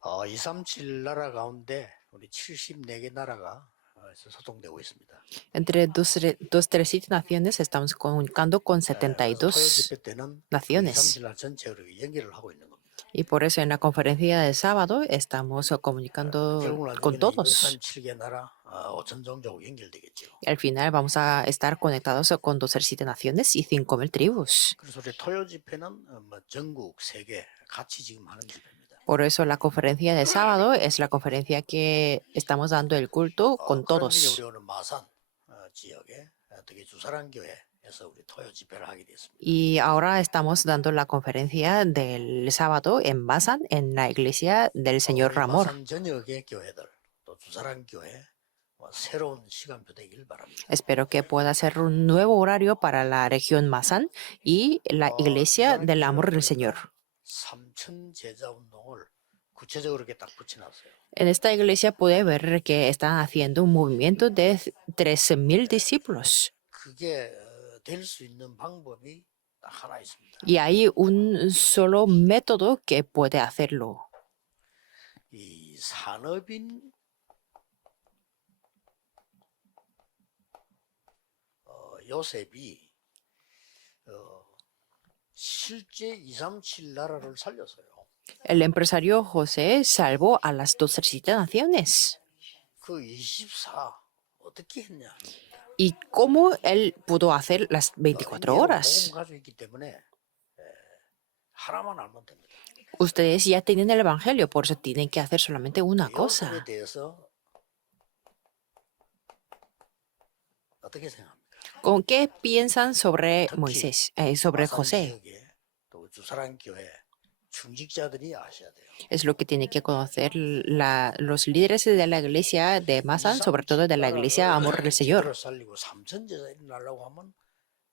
237 나라 가운데 우리 74개 나라가 소통되고 있습니다. Entre 237 naciones estamos comunicando con 그래서 토요 72 집회 때는 그 naciones. 237 나라 전체로 연결을 하고 있는 겁니다. Y por eso en la conferencia de sábado estamos comunicando 결국 con 나중에는 todos. 237개 나라 5천 종족으로 연결되겠죠. Y al final vamos a estar conectados con 237 naciones y 5.000 tribus. 그래서 우리 토요 집회는 전국 세계 같이 지금 하는 집회입니다. Por eso la conferencia de sábado es la conferencia que estamos dando el culto con 그런 중에 우리 todos. 오늘 마산 지역에 특히 주사랑 교회에서 우리 토요 집회를 하게 됐습니다. Y ahora estamos dando la conferencia del sábado en Basan, en la iglesia del Señor 우리 Ramor. 마산 전역의 교회들 또 주사랑 교회 새로운 시간표 되길 바랍니다. Espero que pueda ser un nuevo horario para la región Masan y la iglesia del amor del Señor. 3천 제자 운동을 구체적으로 이렇게 딱 붙여놨어요. En esta iglesia puede ver que están haciendo un movimiento de 13.000 discípulos. 그게 될 수 있는 방법이 딱 하나 있습니다. Y hay un solo método que puede hacerlo. 이 산업인 요셉이 실제 237 나라를 살렸어요. El empresario José salvó a las 237 naciones. 그 24 어떻게 했냐? ¿Y cómo él pudo hacer las 24 horas? 복음 가지고 있기 때문에 하나만 알면 됩니다. Ustedes ya tienen el evangelio, por eso tienen que hacer solamente una 요셉에 cosa. 대해서 어떻게 생각합니까? ¿Con qué piensan sobre 특히 Moisés, sobre 마산 José? 지역에 또 주사랑 교회 중직자들이 아셔야 돼요. Es lo que tienen que conocer los líderes de la iglesia de Masan, sobre todo de la iglesia Amor del Señor. 살리고 3천 제자 일어나려고 하면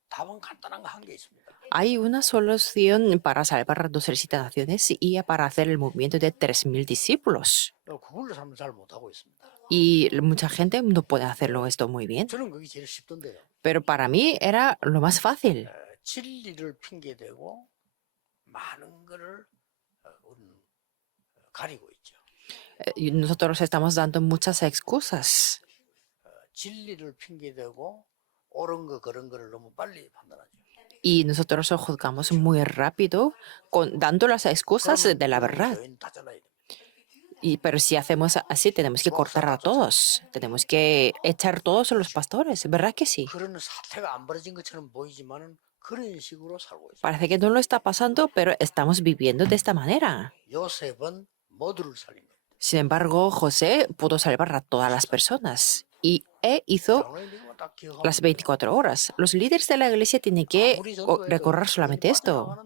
답은 간단한 거 한 게 있습니다. Hay una solución para salvar a 237 naciones y para hacer el movimiento de 3.000 discípulos. 그걸로 사람 잘 못하고 있습니다. Y mucha gente no puede hacerlo esto muy bien. 저는 그게 제일 쉽던데요. Pero para mí era lo más fácil. 진리를 핑계대고 많은 거를 우리는 가리고 있죠. Y nosotros estamos dando muchas excusas. 진리를 핑계대고 옳은 거 그런 거를 너무 빨리 판단하죠. Y nosotros juzgamos muy rápido dando las excusas de la verdad. 교회는 다 잘라야 됩니다. Pero si hacemos así, tenemos que cortar a todos. Tenemos que echar todos a los pastores. ¿Verdad que sí? 그런 사태가 안 벌어진 것처럼 보이지만은 그런 식으로 살고 있어요. Parece que no lo está pasando, pero estamos viviendo de esta manera. 요셉은 모두를 살린 겁니다. Sin embargo, José pudo salvar a todas las personas y hizo 장로님은 딱 기억하고 las 24 horas. Los líderes de la iglesia tienen que recorrer solamente esto.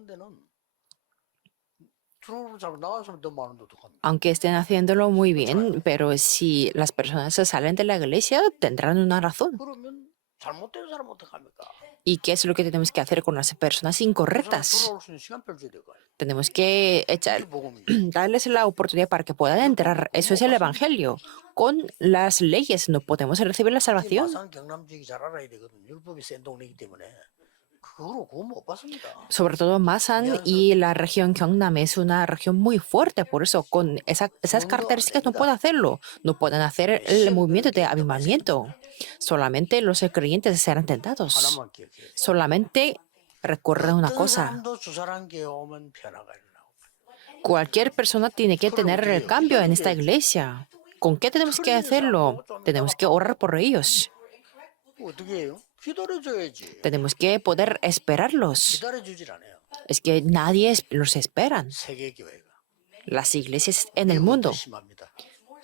Aunque estén haciéndolo muy bien, pero si las personas se salen de la iglesia, tendrán una razón. 그러면 잘못된 사람 어떡합니까? ¿Y qué es lo que tenemos que hacer con las personas incorrectas? 돌아올 수 있는 시간표를 줘야 될 거예요. Tenemos que 이게 복음이죠. darles la oportunidad para que puedan entrar. Eso es el evangelio. Con las leyes no podemos recibir la salvación. 마산 경남 지역이 잘 알아야 되거든. 율법이 센 동네이기 때문에 그거 못 봤습니다. Sobre todo Masan y la región Gyeongnam es una región muy fuerte, por eso con esas características no pueden hacerlo, no pueden hacer el movimiento de avivamiento. Solamente los creyentes serán tentados. 하나만 기억해요. Solamente recuerda una 어떤 cosa, 사람도 주사랑교회 오면 변화가 일어나고. cualquier persona tiene que tener el cambio en esta iglesia. ¿Con qué tenemos que hacerlo? Tenemos que orar por ellos. 어떻게 해요? 기다려줘야지. Tenemos que poder esperarlos. 기다려주질 않아요. Es que nadie los esperan. 세계 교회가. Las iglesias en el mundo, 심합니다.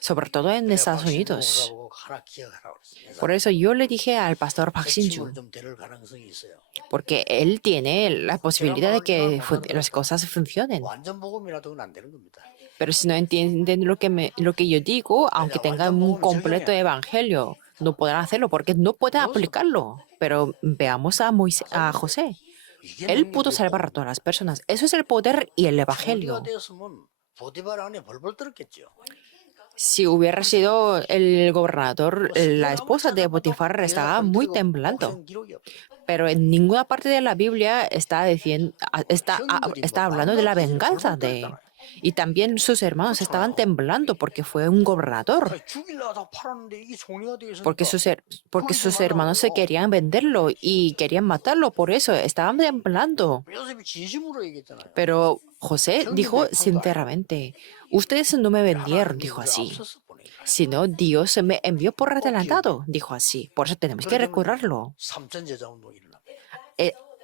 sobre todo en Estados Unidos. 박신봉사하고 하나 기억하라고 그랬어요. Por eso yo le dije al pastor Park 핵심을 Shin-ju, 좀 데릴 가능성이 있어요. porque él tiene la posibilidad de que las cosas funcionen. 완전 복음이라도 그건 안 되는 겁니다. Pero si no entienden lo que yo digo, aunque tengan un completo evangelio, no podrán hacerlo porque no pueden aplicarlo. Pero veamos a José. 이게 Él pudo salvar a todas las personas. Eso es el poder y el evangelio. 총리가 되었으면 보디발 안에 벌벌 떨었겠죠. Si hubiera sido el gobernador, la esposa de Potifar estaba muy temblando. 복생 기록이 없어요. Pero en ninguna parte de la Biblia está hablando de la venganza Y también sus hermanos estaban temblando porque fue un gobernador, 아니, 죽일라 다 팔았는데 이게 종이가 되어 porque 있으니까 porque 그게 좀 sus hermanos se 하려고요. querían venderlo y querían matarlo, por eso estaban temblando. 요셉이 진심으로 얘기했잖아요. Pero José dijo sinceramente, ustedes no me vendieron, 하나님이 dijo 우리를 así, 앞서서 보내라. sino Dios me envió por adelantado, dijo así. Por eso tenemos que 그러면 recordarlo. 삼천 제자 운동이 일어납니다.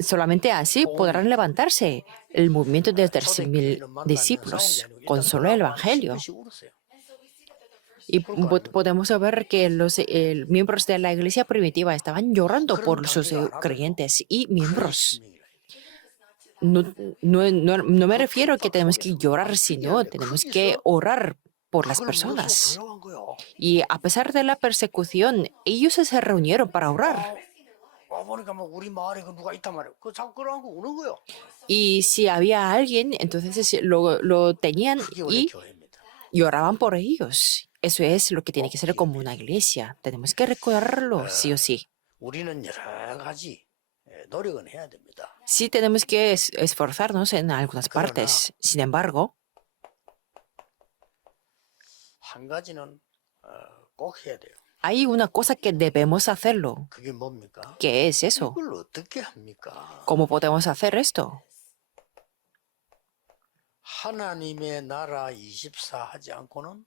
Solamente así podrán levantarse el movimiento de 13.000 초대교회는 만나면 싸운 게 discípulos 아니고 con 일단 solo el 돌아와 Evangelio. 씹으시 울었어요. Y podemos ver que los miembros de la iglesia primitiva estaban llorando 그런 por sus 관계가 안 하더라도 creyentes y 그의 miembros. 심령이라. No me refiero a que tenemos que llorar, sino tenemos que orar por las 그걸 personas. 무엇으로 변호한 거예요? Y a pesar de la persecución, ellos se reunieron para orar. 보니까 뭐 우리 마을에 그 누가 있단 말이에요. 그 자꾸 끌어안고 우는 거예요. Y si había alguien, entonces lo tenían 그게 원래 y 교회입니다. lloraban por ellos. Eso es lo que tiene que ser como una iglesia. Tenemos que recordarlo, sí o sí. 우리는 여러 가지 노력은 해야 됩니다. Sí tenemos que esforzarnos en algunas partes. Sin embargo, 한 가지는 꼭 해야 돼요. hay una cosa que debemos hacerlo. 그게 뭡니까? ¿Qué es eso? 이걸 어떻게 합니까? ¿Cómo podemos hacer esto? 하나님의 나라 24 하지 않고는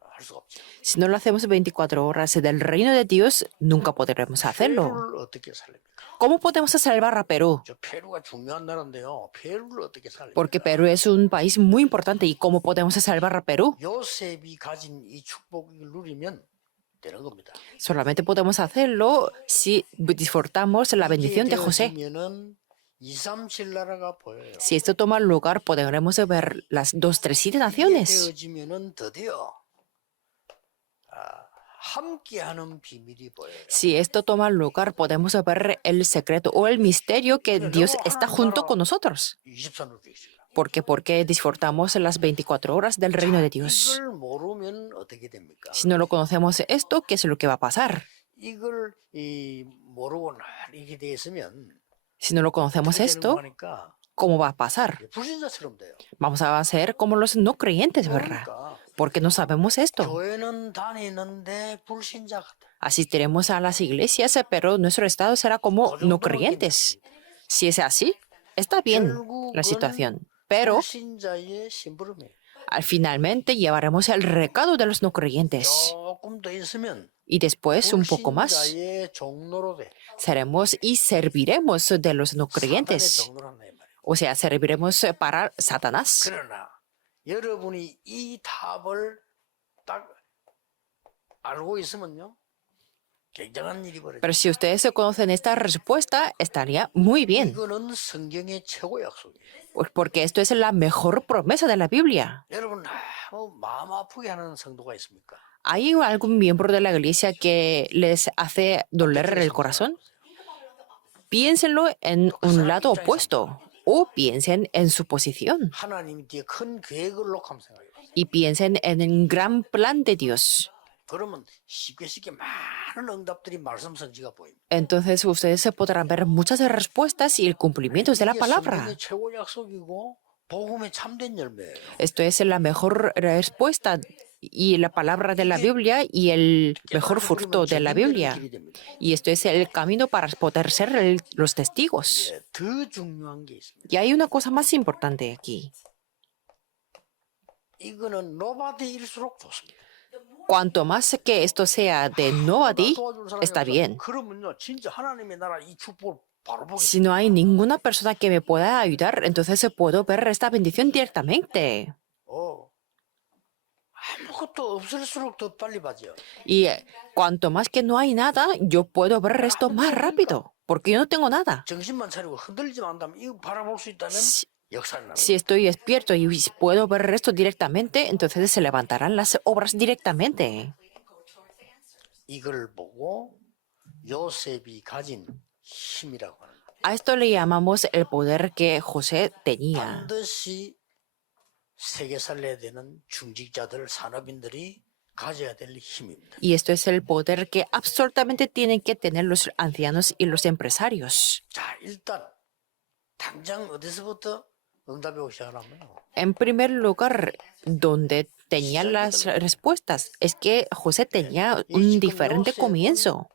할 수가 없죠. Si no lo hacemos 24 horas del reino de Dios, nunca podremos hacerlo. 페루를 어떻게 살립니까? ¿Cómo podemos salvar a Perú? 저 페루가 중요한 나라인데요. 페루를 어떻게 살립니까? Porque Perú es un país muy importante. ¿Y cómo podemos salvar a Perú? 요셉이 가진 이 축복을 누리면 되는 겁니다. Solamente podemos hacerlo si disfrutamos la bendición de José. 되어지면은 2, 3, 7 나라가 보여요. Si esto toma lugar, podremos ver las 2, 3, 7 naciones. 되어지면은 드디어 함께하는 비밀이 보여요. Si esto toma lugar, podemos ver el secreto o el misterio que Dios está junto con nosotros. 24로 되어 있어요. Porque disfrutamos las 24 horas del reino de Dios. 이걸 모르면 어떻게 됩니까? Si no lo conocemos esto, ¿qué es lo que va a pasar? 이걸 모르고 이렇게 돼 있으면 Si no lo conocemos esto, 하니까 ¿cómo va a pasar? 불신자처럼 돼요. Vamos a ser como los no creyentes, ¿verdad? 그러니까 Porque no sabemos esto. 교회는 다니는데 불신자 같아. Asistiremos a las iglesias, pero nuestro estado será como no creyentes. Si es así, está bien la situación. Pero 불신자의 심부름이에요. finalmente llevaremos el recado de los no creyentes. 조금 더 있으면 Y después, un poco más, 불신자의 종로로 돼. seremos y serviremos de los no 사단의 creyentes. 종로란 말이에요. O sea, serviremos para Satanás. 그러나 여러분이 이 답을 딱 알고 있으면요, 굉장한 일이 벌어져요. Pero si ustedes conocen esta respuesta, estaría muy bien. 이거는 성경의 최고 약속이에요. Pues porque esto es la mejor promesa de la Biblia. 여러분 마음 아프게 하는 성도가 있습니까? ¿Hay algún miembro de la iglesia que les hace doler el corazón? Piénsenlo en un lado opuesto o piensen en su posición 하나님 뒤에 큰 계획을 놓고 한번 생각해요. y piensen en el gran plan de Dios. 그러면 쉽게 많은 응답들이 말씀 성취가 보입니다. Entonces ustedes se podrán ver muchas respuestas y el cumplimiento de la 이게 palabra. 성경의 최고 약속이고 복음의 참된 열매예요. Esto es la mejor respuesta y la palabra de la Biblia y el mejor fruto de la Biblia. Y esto es el camino para poder ser los testigos. 예, 더 중요한 게 있습니다. Y hay una cosa más importante aquí. 이거는 노바디일수록 좋습니다. Cuanto más que esto sea de nobody, 도와줄 사람이 está 없어요. bien. 그러면요, 진짜 하나님의 나라 이 축복을 바로 보게 Si no hay ninguna persona que me pueda ayudar, entonces puedo ver esta bendición directamente. 아무것도 없을수록 더 빨리 봐죠. Y cuanto más que no hay nada, yo puedo ver esto más rápido, porque yo no tengo nada. 정신만 차리고 흔들리지만 않다면 이거 바라볼 수 있다면 역사를 나는 Si estoy despierto y puedo ver esto directamente, entonces se levantarán las obras directamente. 이걸 보고 요셉이 가진 힘이라고 하는 거예요. A esto le llamamos el poder que José tenía. 반드시 세계 살려야 되는 중직자들, 산업인들이 가져야 될 힘입니다. Y esto es el poder que absolutamente tienen que tener los ancianos y los empresarios. 자, 일단 당장 어디서부터 응답이 오기 시작하면요. En primer lugar, donde tenía las respuestas, es que José tenía un diferente comienzo.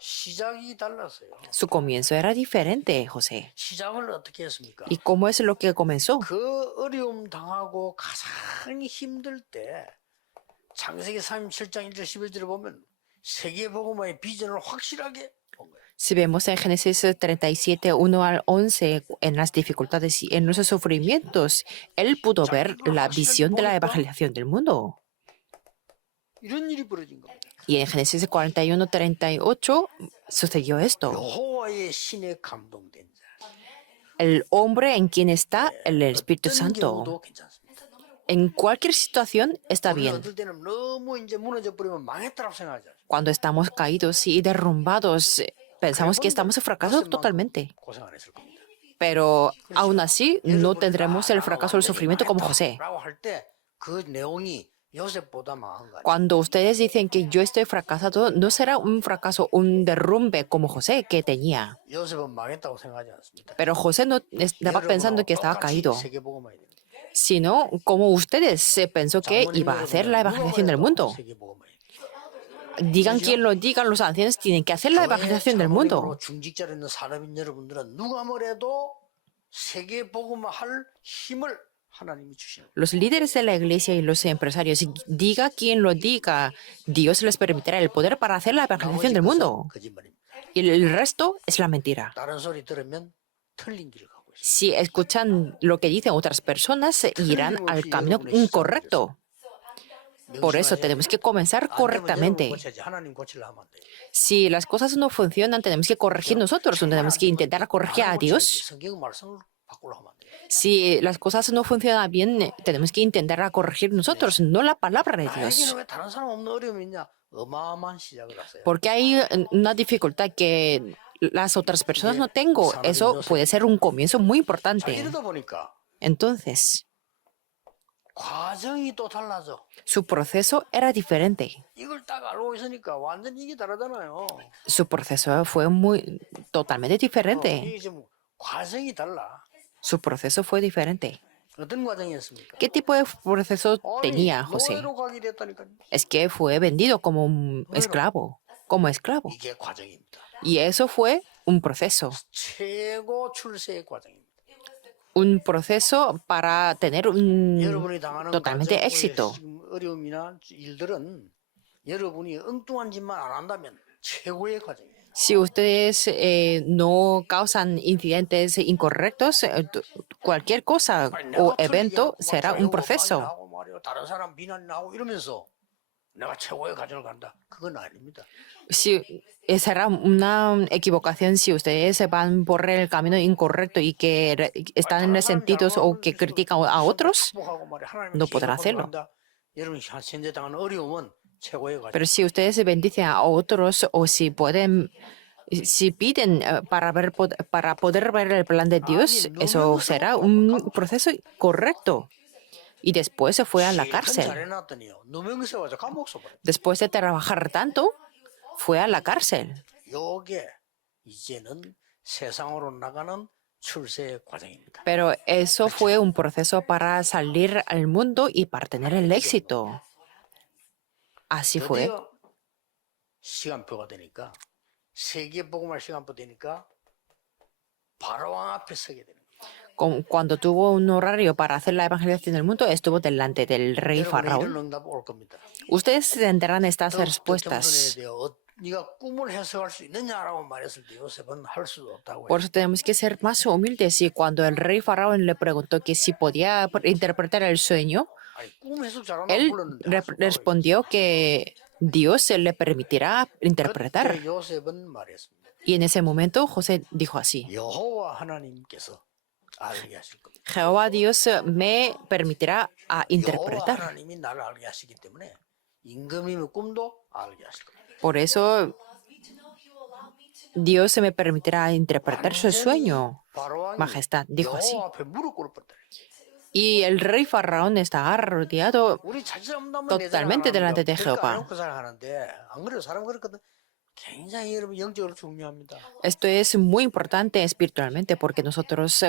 시작이 달랐어요. Su comienzo era diferente, José. 시작을 어떻게 했습니까? ¿Y cómo es lo que comenzó? 그 어려움 당하고 가장 힘들 때 창세기 37장 1절 11절을 보면 세계복음화의 비전을 확실하게 본 거예요. Si vemos en Génesis 37, 1 al 11, en las dificultades y en los sufrimientos, él pudo ver la visión de la evangelización del mundo. 이런 일이 벌어진 겁니다. Y en Génesis 41, 38 sucedió esto. 여호와의 신에 감동된 자. El hombre en quien está el Espíritu 어떤 Santo. 경우도 괜찮습니다. En cualquier situación está 우리는 bien. 어떨 때는 너무 이제 무너져 버리면 망했다고 생각하죠. Cuando estamos caídos y derrumbados, pensamos que estamos fracasados totalmente. 고생 안 했을 겁니다. Pero aún así no tendremos el fracaso o el sufrimiento como José. 라고 할 때 그 내용이 요셉보다 망한 거 아니에요. Cuando ustedes dicen que yo estoy fracasado, no será un fracaso, un derrumbe como José que tenía. 요셉은 망했다고 생각하지 않습니다. Pero José no estaba pensando que estaba caído, 세계복음화야 됩니다. sino como ustedes se pensó que iba a hacer la evangelización del mundo. Digan quien lo digan, los ancianos tienen que hacer la evangelización del mundo. 중직자로 있는 사람인 여러분들은 누가 뭐래도 세계복음화할 힘을 하나님이 주시는 거예요. Los líderes de la iglesia y los empresarios, diga quien lo diga, Dios les permitirá el poder para hacer la evangelización del mundo. 거짓말입니다. Y el resto es la mentira. 다른 소리 들으면 틀린 길을 가고 있어요. Si escuchan lo que dicen otras personas, irán al camino incorrecto. Por eso tenemos que comenzar correctamente. 하나님 고치려 하면 안 돼요. Si las cosas no funcionan, tenemos que corregir nosotros, no tenemos que intentar corregir a Dios. 성경 말씀을 바꾸려 하면 안 돼요. Si las cosas no funcionan bien, tenemos que intentar corregir nosotros, no la palabra de Dios. 나에게는 왜 다른 사람 없는 어려움이 있냐? 어마어마한 시작을 하세요. Porque hay una dificultad que las otras personas no tengo. Eso puede ser un comienzo muy 자, importante. 이러다 보니까 Entonces, 과정이 또 달라져. su proceso era diferente. 이걸 딱 알고 있으니까 완전 이게 다르잖아요. Su proceso fue totalmente diferente. 이게 지금 과정이 달라. Su proceso fue diferente. 어떤 과정이었습니까? ¿Qué tipo de proceso 아니, tenía José? 노예로 가게 됐다니까요. Es que fue vendido como un esclavo, como esclavo. 이게 과정입니다. Y eso fue un proceso 출세의 과정입니다. un proceso para tener un 여러분이 당하는 totalmente 가정의 éxito. 지금 어려움이나 일들은 여러분이 엉뚱한 짓만 안 한다면 최고의 과정이에요. Si ustedes no causan incidentes incorrectos, cualquier cosa o evento será un proceso. 하고 말이요. 다른 사람 비난 나오고 이러면서 내가 최고의 과정을 간다. 그건 아닙니다. Si será una equivocación si ustedes se van por el camino incorrecto y que están en sentidos o que critican a otros, no podrán hacerlo. 여러분이 현재 당하는 어려움은 최고의 과정. pero si ustedes bendicen a otros o si pueden, si piden para poder ver el plan de Dios, eso será un proceso correcto. Y después se fue a la cárcel. 잘해놨더니요. 누명세 와서 감옥 써버려. Después de trabajar tanto, fue a la cárcel. 요게 이제는 세상으로 나가는 출세의 과정입니다. Pero eso fue un proceso para salir al mundo y para tener el éxito. Así fue. 드디어 시간표가 되니까 세계복음할 시간표 되니까 바로왕 앞에 서게 되는 거예요. Cuando tuvo un horario para hacer la evangelización del mundo, estuvo delante del rey 여러분의 Faraón. 이런 응답 올 겁니다. Ustedes tendrán estas 또 respuestas. 경선에 대해 네가 꿈을 해석할 수 있느냐라고 말했을 때 요셉은 할 수도 없다고 Por 해요. eso tenemos que ser más humildes. Y cuando el rey Faraón le preguntó que si podía interpretar el sueño, 아니, 꿈 해석 잘한다고 él 불렀는데 할 수가 없다고 respondió que Dios se le permitirá 그때 interpretar. 요셉은 말했습니다. Y en ese momento José dijo así: 여호와 하나님께서 알게 하실 겁니다. Jehová Dios me permitirá a 여호와 interpretar. 하나님이 나를 알게 하시기 때문에 임금님의 꿈도 알게 하실 겁니다. Por eso Dios me permitirá interpretar su sueño. 바로왕이 Majestad, dijo así. 여호와 앞에 무릎 꿇을 뻔했다. Y el rey Faraón estaba rodeado 우리 자칫 잘못하면 totalmente delante de Jehová. 그 살아가는데 안 그래도 사람 그렇거든. 굉장히 여러분 영적으로 중요합니다. Esto es muy importante espiritualmente porque nosotros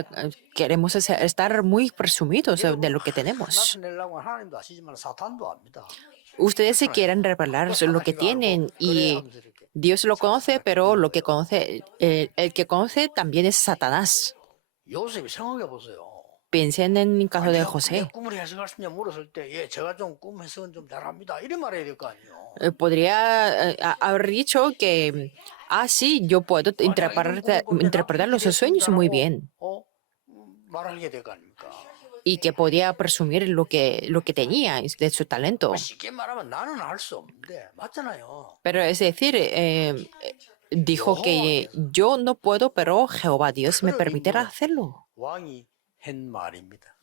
queremos estar muy presumidos de lo que tenemos. 나타내려고 하나님도 아시지만 사탄도 압니다. Ustedes se 그렇잖아요. quieren revelar lo que 사탄이가 알고 tienen 그래 y 하면서 이렇게 Dios lo conoce, 사탄을 pero lo que 믿는 거예요. conoce, el que conoce también es Satanás. 요셉이 생각해 보세요. Piensen en el caso de 내 José. 꿈을 해석할 수 있냐 물었을 때, 예, 제가 좀 꿈 해석은 좀 잘합니다. 이래 말해야 될 거 아니에요. Podría haber dicho que, sí, yo puedo 자기는 꿈을 꿨는데 interpretar 나도 los 이렇게 sueños muy 됐습니다라고, bien 말하게 될 거 아닙니까? y que podía presumir lo que tenía de su talento. 쉽게 말하면 나는 할 수 없는데 맞잖아요. Pero es decir, dijo que yo no puedo, pero Jehová Dios me permitirá hacerlo. 왕이 한 말입니다.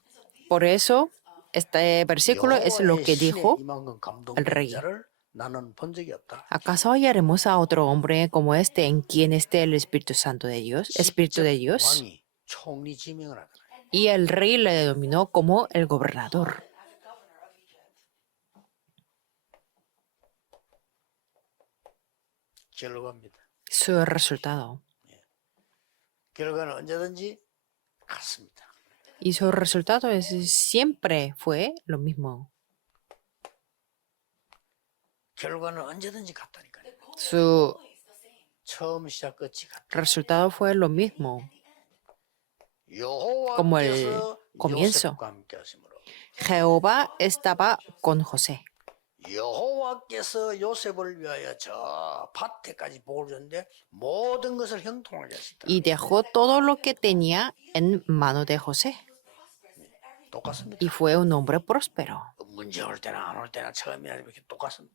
Por eso, este versículo es lo que dijo 이만큼 감동된 el rey. 자를 나는 본 적이 없다. ¿Acaso hallaremos a otro hombre como este en quien esté el Espíritu Santo de Dios, Espíritu de Dios? 왕이 총리 지명을 하더라. Y el rey le denominó como el gobernador. 결과입니다. Su resultado. 결과는 언제든지 같습니다. Y su resultado siempre fue lo mismo. 결과는 언제든지 같다니까요. Su 처음 시작 끝이 같다. resultado fue lo mismo. Como el 여호와께서 comienzo. 요셉과 함께 하심으로 Jehová estaba con José. 여호와께서 요셉을 위하여 저 밭에까지 복을 줬는데 모든 것을 형통하게 하셨다. Y dejó todo lo que tenía en mano de José. 똑같습니다. Y fue un hombre próspero. 문제 올 때나 안 올 때나 처음이나 이렇게 똑같습니다.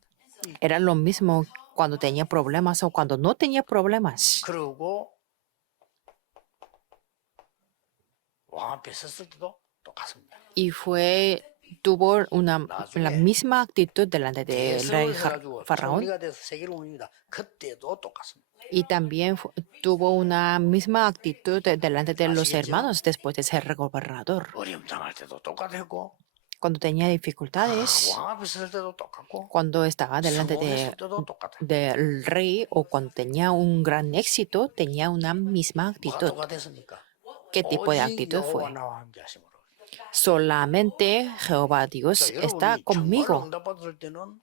Era lo mismo cuando tenía problemas o cuando no tenía problemas. 그리고 왕 앞에 섰을 때도 똑같습니다. Y tuvo la misma actitud delante del rey 대수를 Faraón. 총리가 돼서 세계를 운입니다. 그때도 똑같습니다. Y también tuvo una misma actitud delante de los hermanos después de ser gobernador. 어려움 당할 때도 똑같았고 Cuando tenía dificultades, 왕 앞에 섰을 때도 똑같고 cuando estaba delante 성공했을 때도 똑같아. del rey o cuando tenía un gran éxito, tenía una misma 뭐가 actitud. 똑같았습니까? ¿Qué tipo de 오직 actitud 여호와 fue? 나와 함께 하심으로. Solamente Jehová Dios está 여러분이 정말 conmigo. 응답받을 때는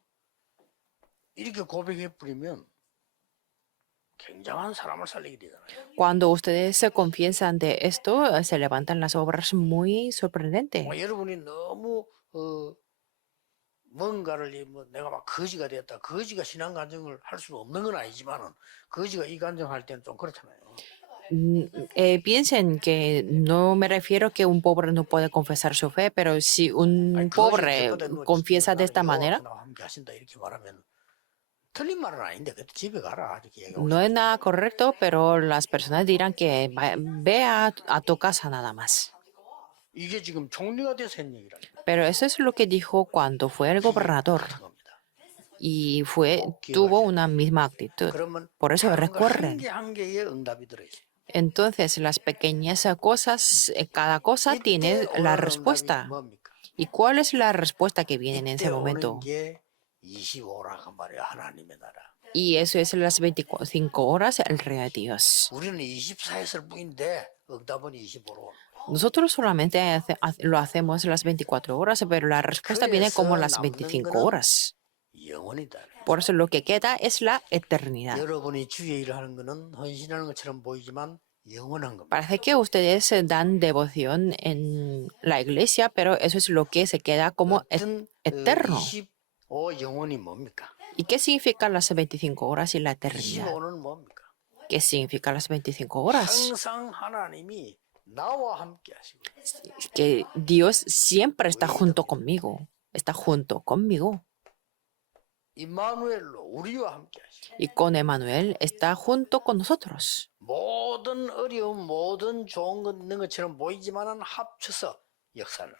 이렇게 고백해 뿌리면 굉장한 사람을 살리게 되잖아요. Cuando ustedes se confiesan de esto, se levantan las obras muy sorprendentes. 여러분이 너무 뭔가를 내가 막 거지가 됐다. 거지가 신앙 간증을 할 수는 없는 건 아니지만은 거지가 이 간증할 때는 좀 그렇잖아요. Piensen que no me refiero que un pobre no puede confesar su fe, pero si un 아니, pobre 거지를 뭐 confiesa de esta manera, 나와 함께 하신다 이렇게 말하면 틀린 말은 아닌데 그때 집에 가라 이렇게 얘기하고 no es nada correcto, pero las personas dirán que ve a tu casa nada más. 이게 지금 총리가 돼서 한 얘기라는 Pero eso es lo que dijo cuando fue el gobernador 겁니다. y tuvo una misma actitud. 그러면 Por eso recuerden. 한 개의 응답이 들어있어요. Entonces, las pequeñas cosas, cada cosa tiene 이때 la 오는 respuesta. 응답이 뭡니까? ¿Y cuál es la respuesta que viene en 이때 ese momento? 오는 게 25라고 말이야 하나님의 나라. Y eso es las 25 horas el rey de Dios. 우리는 24했을 뿐인데 응답은 25로. Nosotros solamente lo hacemos las 24 horas, pero la respuesta viene como las 25 horas. 영원이다. Por eso lo que queda es la eternidad. 여러분이 주의 일을 하는 것은 헌신하는 것처럼 보이지만 영원한 겁니다. Parece que ustedes dan devoción en la iglesia, pero eso es lo que se queda como eterno. 25 영원이 뭡니까? ¿Y qué significan las 25 horas y la eternidad? 25는 뭡니까? ¿Qué significan las 25 horas? 항상 하나님이 나와 함께 하시고 Que Dios siempre está junto conmigo. Está junto conmigo. 임마누엘로 우리와 함께 하시고 Y con Emmanuel está junto con nosotros. 모든 어려움, 모든 좋은 것 있는 것처럼 보이지만은 합쳐서 역사를.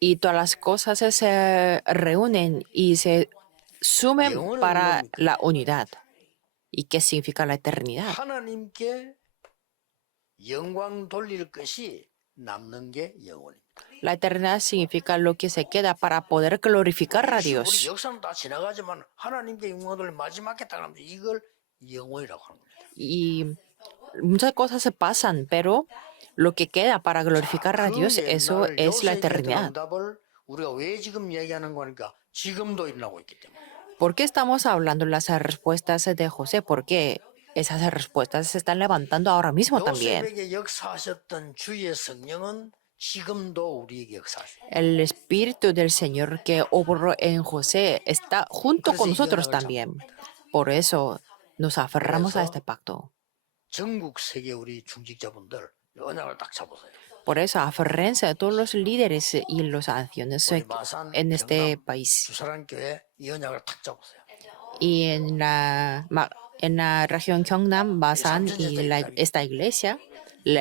Y todas las cosas se reúnen y se sumen para la unidad. ¿Y qué significa la eternidad? 하나님께 영광 돌릴 것이 남는 게 영원입니다. La eternidad significa lo que se queda para poder glorificar a 우리 Dios. 역사는 다 지나가지만 하나님께 영광 돌릴 마지막에 딱 남는 이걸 영원이라고 하는 겁니다. Y muchas cosas se pasan, pero lo que queda para glorificar a 그 Dios, eso 옛날 es la 요셉이 했던 eternidad. 응답을 우리가 왜 지금 얘기하는 거니까 지금도 일어나고 있기 때문에. ¿Por qué estamos hablando de las respuestas de José? Porque esas respuestas se están levantando ahora mismo también. 요셉에게 역사하셨던 주의 성령은 지금도 우리에게 역사하셔요. El Espíritu del Señor que obró en José está junto 그래서 con 이 nosotros 언약을 también. 잡는 겁니다. Por eso nos aferramos a 그래서 este pacto. 전국 세계 우리 중직자분들 이 언약을 딱 잡으세요. Por eso aferrense a todos los líderes y los ancianos 우리 마산, en este 경남, país. 주사랑 교회 이 언약을 딱 잡으세요. Y en la región Gyeongnam, Masan y esta iglesia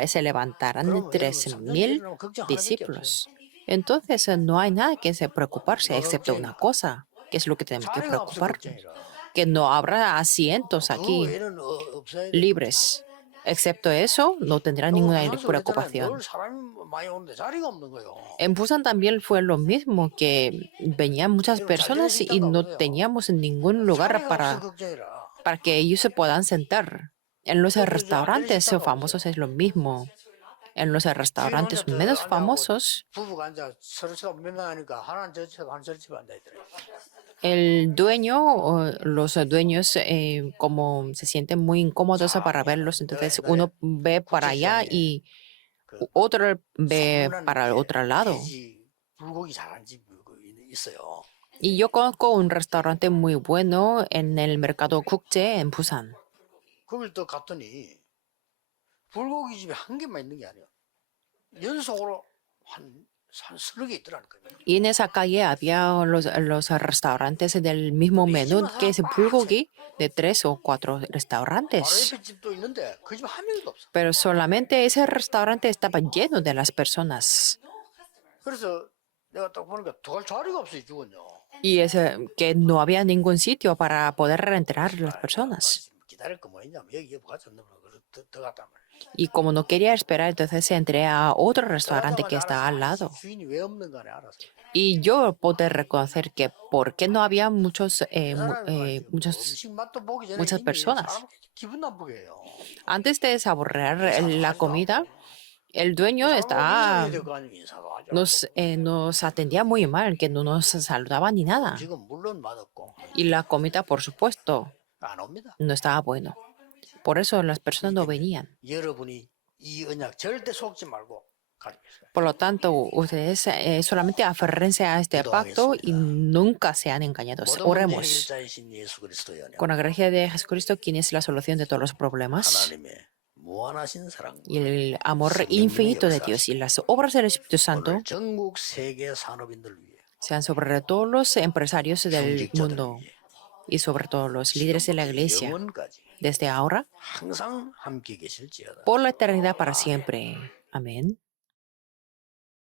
se levantarán de 그럼 여러분 3,000 삼천제일이라면 걱정 하나밖에 없어요. discípulos. Entonces no hay nada que se preocuparse excepto una cosa, que es lo que tenemos que 자리가 없어 preocuparnos, 걱정이라. que no habrá asientos 그 aquí 외에는 없어야 돼. libres. Excepto eso, no tendrá ninguna preocupación. 늘 사람이 많이 오는데 자리가 없는 거예요. En Busan también fue lo mismo, que venían muchas personas y no teníamos ningún lugar 자리가 없어 걱정이라. para que ellos se puedan sentar. En los Pero restaurantes ya, famosos es lo mismo. En los restaurantes menos famosos, 부부가 앉아 서로 치가 몇 명 하니까 하나는 저 치고 하나는 저 치고 앉아 있더래. el dueño o los dueños como se sienten muy incómodos para verlos, entonces uno ve para allá y otro ve para el otro lado. 불고기 잘하는 집 있어요. Y yo conozco un restaurante muy bueno en el mercado Kukje en Busan. 거길 또 갔더니 불고기 집에 한 개만 있는 게 아니야. 연속으로 한 서너 개 있더라니까요. Y en esa calle había los restaurantes del mismo menú que es bulgogi de 3 o 4 바로 restaurantes. 옆에 집도 있는데 그 집 한 명도 없어. Pero solamente ese restaurante estaba lleno de las personas. 그래서 내가 딱 보니까 들어갈 자리가 없어 죽었냐. Y es que no había ningún sitio para poder entrar las personas. 기다릴 거 뭐 있냐면 여기 가서 들어갔단 말이야. Y como no quería esperar, entonces entré a otro restaurante que está al lado. 주인이 왜 없는 거 알았어. Y yo pude reconocer que por qué no había muchas 음식 맛도 보기 전에 muchas 이미 personas. 사람 기분 나쁘게 해요. Antes de saborear la comida, el dueño nos atendía muy mal, que no nos saludaba ni nada. 지금 물론 맛없고 Y la comida, por supuesto, 안 옵니다. no estaba bueno. Por eso las personas no venían. 여러분이 이 언약 절대 속지 말고 가지고 있어요. Por lo tanto, ustedes solamente aferrense a este pacto y nunca sean engañados. 모든 문제의 Oremos. 해결자이신 예수 그리스도의 언약. Con la gracia de Jesucristo, quien es la solución de todos los problemas, 하나님의 무한하신 사랑. y el amor infinito de Dios y las obras del Espíritu Santo 오늘 전국 세계 산업인들 위해 sean sobre todos los empresarios del 중직자들 mundo 위해 y sobre todos los líderes de la iglesia, 영원까지 desde ahora, 항상 함께 계실지어다. por la eternidad para siempre. Amén.